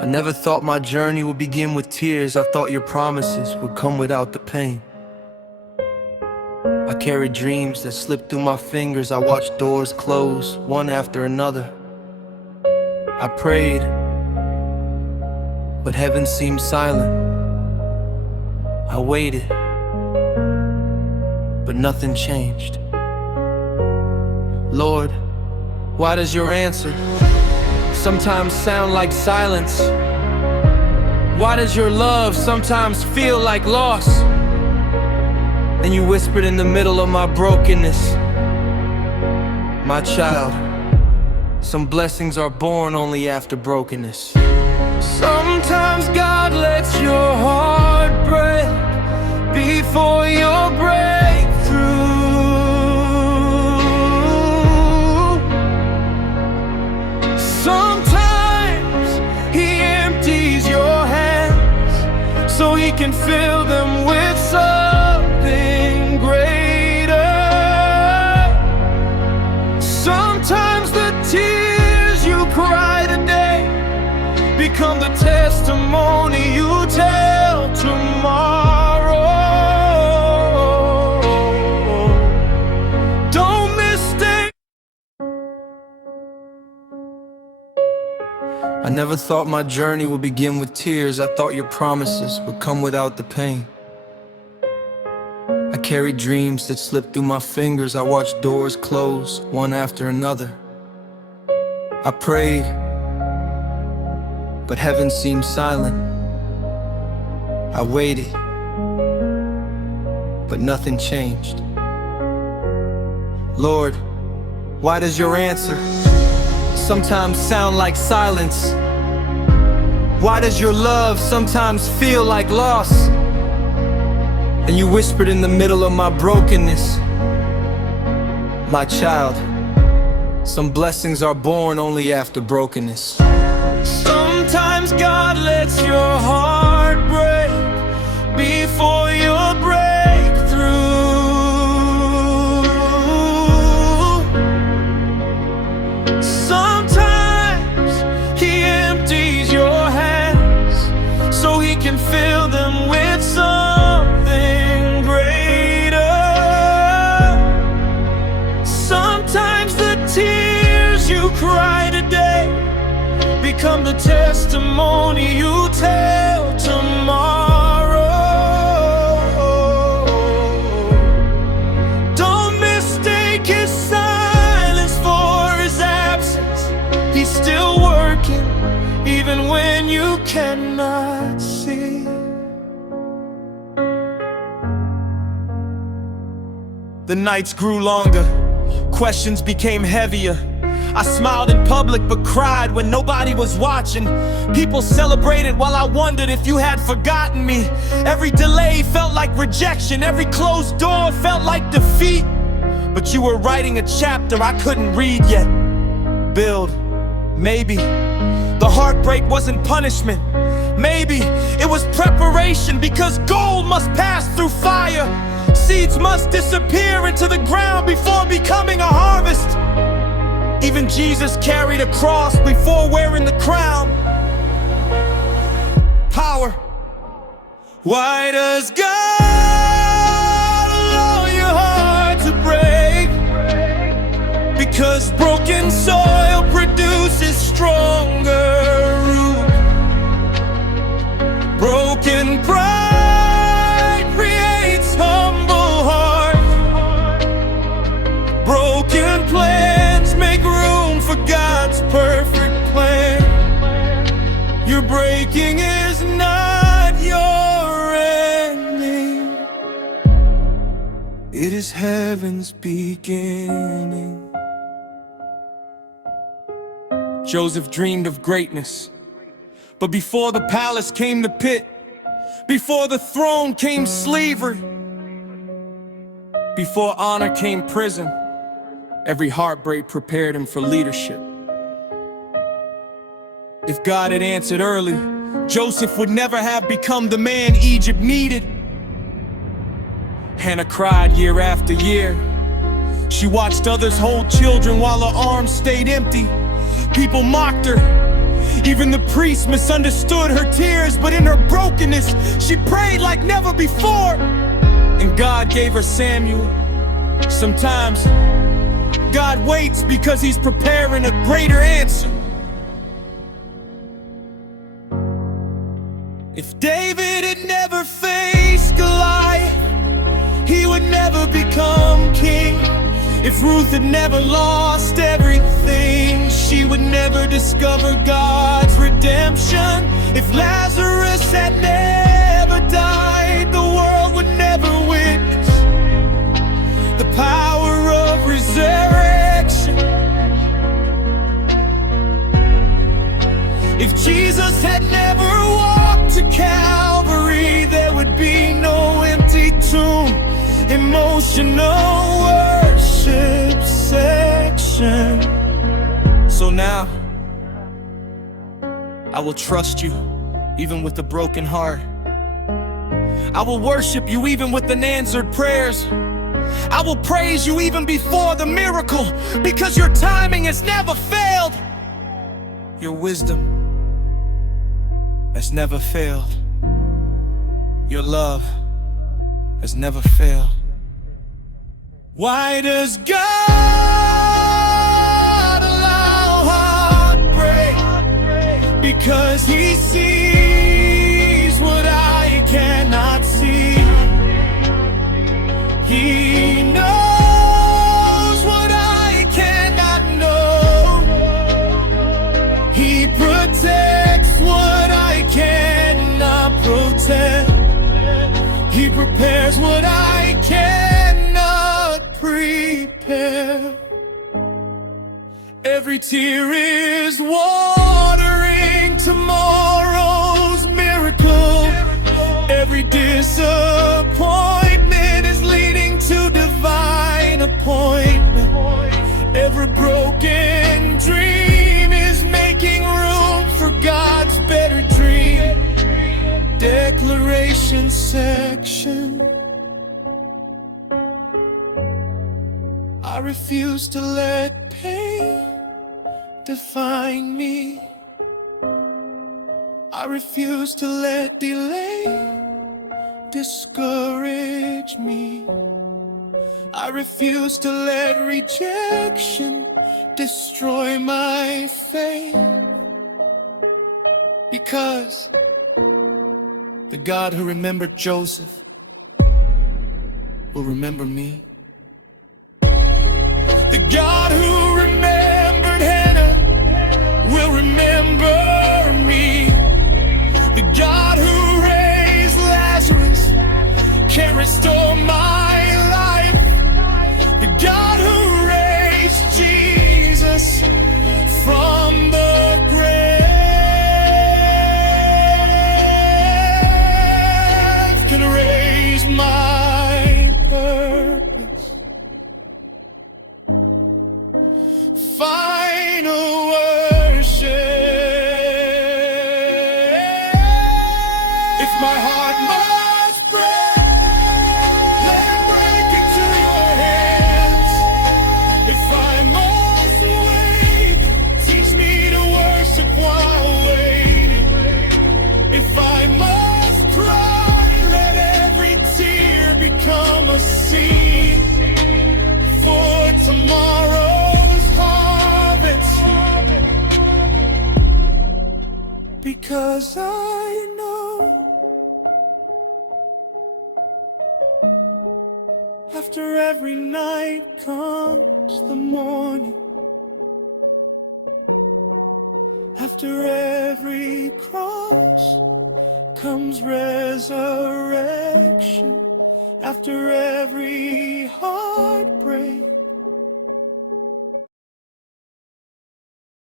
I never thought my journey would begin with tears. I thought your promises would come without the pain. I carried dreams that slipped through my fingers. I watched doors close, one after another. I prayed, but heaven seemed silent. I waited, but nothing changed. Lord, why does your answer sometimes sound like silence? Why does your love sometimes feel like loss? Then you whispered in the middle of my brokenness, my child, some blessings are born only after brokenness. Sometimes God lets your heart break before your breakthrough. Sometimes He empties your hands so He can fill them with something greater. Sometimes the tears you cry today become the testimony you tell tomorrow. Don't mistake. I never thought my journey would begin with tears. I thought your promises would come without the pain. I carried dreams that slipped through my fingers. I watched doors close, one after another. I prayed, but heaven seemed silent. I waited, but nothing changed. Lord, why does your answer sometimes sound like silence? Why does your love sometimes feel like loss? And you whispered in the middle of my brokenness, my child, some blessings are born only after brokenness. Sometimes God lets your heart break before your breakthrough. Sometimes He empties your hands so He can fill them with something greater. Sometimes the tears you cry today become the testimony you tell tomorrow. Don't mistake His silence for His absence. He's still working even when you cannot see. The nights grew longer, questions became heavier. I smiled in public but cried when nobody was watching. People celebrated while I wondered if you had forgotten me. Every delay felt like rejection, every closed door felt like defeat. But you were writing a chapter I couldn't read yet. Build, maybe the heartbreak wasn't punishment. Maybe it was preparation, because gold must pass through fire. Seeds must disappear into the ground before becoming a harvest. Even Jesus carried a cross before wearing the crown. Power. Why does God allow your heart to break? Because broken soil produces stronger root. Broken pride creates humble heart. Broken plans make room for God's perfect plan. Your breaking is not your ending. It is heaven's beginning. Joseph dreamed of greatness, but before the palace came the pit. Before the throne came slavery. Before honor came prison. Every heartbreak prepared him for leadership. If God had answered early, Joseph would never have become the man Egypt needed. Hannah cried year after year. She watched others hold children while her arms stayed empty. People mocked her, Even the priest misunderstood her tears, but in her brokenness, she prayed like never before. And God gave her Samuel. Sometimes God waits because He's preparing a greater answer. If David had never faced Goliath, he would never become king. If Ruth had never lost everything, she would never discover God's redemption. If Lazarus had never died, the world would never witness the power of resurrection. If Jesus had never walked to Calvary, there would be no empty tomb, emotional worship section. So now, I will trust you even with a broken heart. I will worship you even with unanswered prayers. I will praise you even before the miracle, because your timing has never failed. Your wisdom has never failed. Your love has never failed. Why does God allow heartbreak? Because He sees what I cannot see. He knows what I cannot know. He protects what I cannot protect. He prepares what I cannot prepare. Every tear is watering tomorrow's miracle. Every disappointment is leading to divine appointment. Every broken dream is making room for God's better dream. Declaration section. I refuse to let pain define me. I refuse to let delay discourage me. I refuse to let rejection destroy my faith. Because the God who remembered Joseph will remember me. The God who remembered Hannah will remember me. The God who raised Lazarus can restore my life. The God who raised Jesus from the grave can raise my purpose. Final worship. If my heart must break, let it break into your hands. If I must wait, teach me to worship while waiting. If I must cry, let every tear become a seed for tomorrow's harvest. Because I know after every night comes the morning. After every cross comes resurrection. After every heartbreak